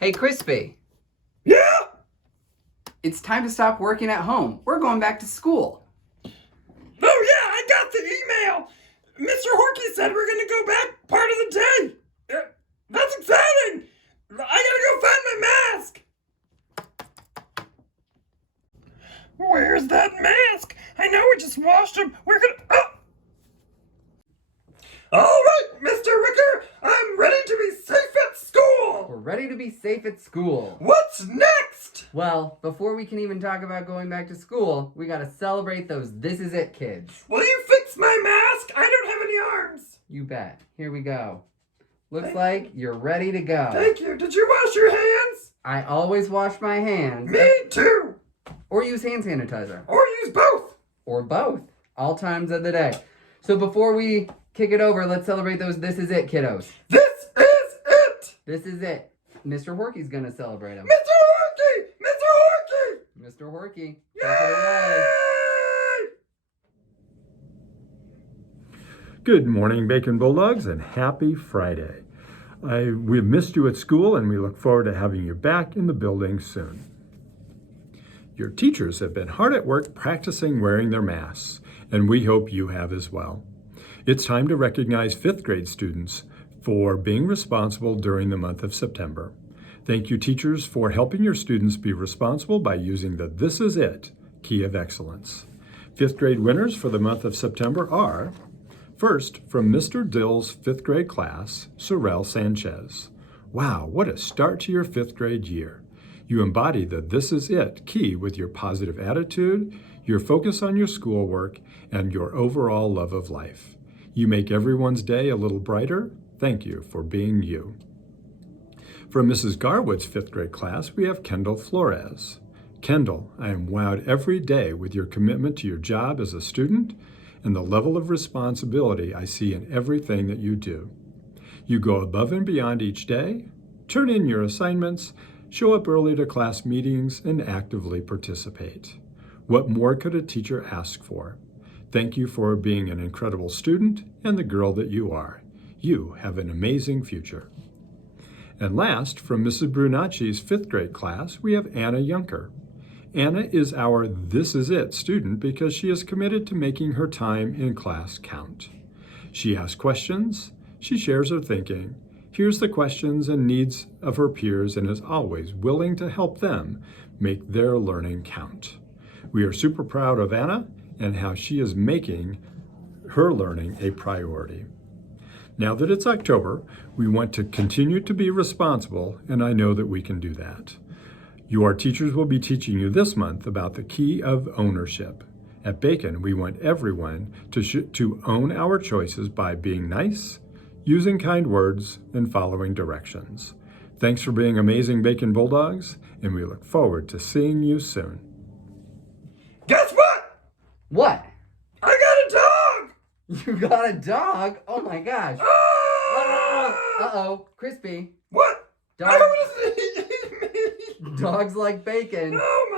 Hey, Crispy. Yeah? It's time to stop working at home. We're going back to school. Oh yeah, I got the email. Mr. Horky said we're gonna go back part of the day. That's exciting. I gotta go find my mask. Where's that mask? I know we just washed him. We're gonna... Oh! All right, Mr. Ricker, I'm ready to be safe at school. We're ready to be safe at school. What's next? Well, before we can even talk about going back to school, we gotta celebrate those This Is It kids. Will you fix my mask? I don't have any arms. You bet. Here we go. Looks like you're ready to go. Thank you. Did you wash your hands? I always wash my hands. Me too. Or use hand sanitizer. Or use both. Or both. All times of the day. So before we kick it over, let's celebrate those This Is It kiddos. This is it. This is it. Mr. Horky's gonna celebrate them. Mr. Horky! Mr. Horky! Mr. Horky, take Yay! it away. Good morning, Bacon Bulldogs, and happy Friday. We've missed you at school, and we look forward to having you back in the building soon. Your teachers have been hard at work practicing wearing their masks, and we hope you have as well. It's time to recognize 5th grade students for being responsible during the month of September. Thank you, teachers, for helping your students be responsible by using the This Is It key of excellence. 5th grade winners for the month of September are, first, from Mr. Dill's 5th grade class, Sorel Sanchez. Wow, what a start to your 5th grade year. You embody the This Is It key with your positive attitude, your focus on your schoolwork, and your overall love of life. You make everyone's day a little brighter. Thank you for being you. From Mrs. Garwood's 5th grade class, we have Kendall Flores. Kendall, I am wowed every day with your commitment to your job as a student and the level of responsibility I see in everything that you do. You go above and beyond each day, turn in your assignments, show up early to class meetings, and actively participate. What more could a teacher ask for? Thank you for being an incredible student and the girl that you are. You have an amazing future. And last, from Mrs. Brunacci's 5th grade class, we have Anna Yunker. Anna is our This Is It student because she is committed to making her time in class count. She asks questions, she shares her thinking, hears the questions and needs of her peers, and is always willing to help them make their learning count. We are super proud of Anna and how she is making her learning a priority. Now that it's October, we want to continue to be responsible, and I know that we can do that. Your teachers will be teaching you this month about the key of ownership. At Bacon, we want everyone to own our choices by being nice, using kind words, and following directions. Thanks for being amazing Bacon Bulldogs, and we look forward to seeing you soon. Guess what? What? I got a dog! You got a dog? Oh my gosh. Ah! Uh-oh. Crispy. What? Dogs, I want to see me. dogs like bacon. Oh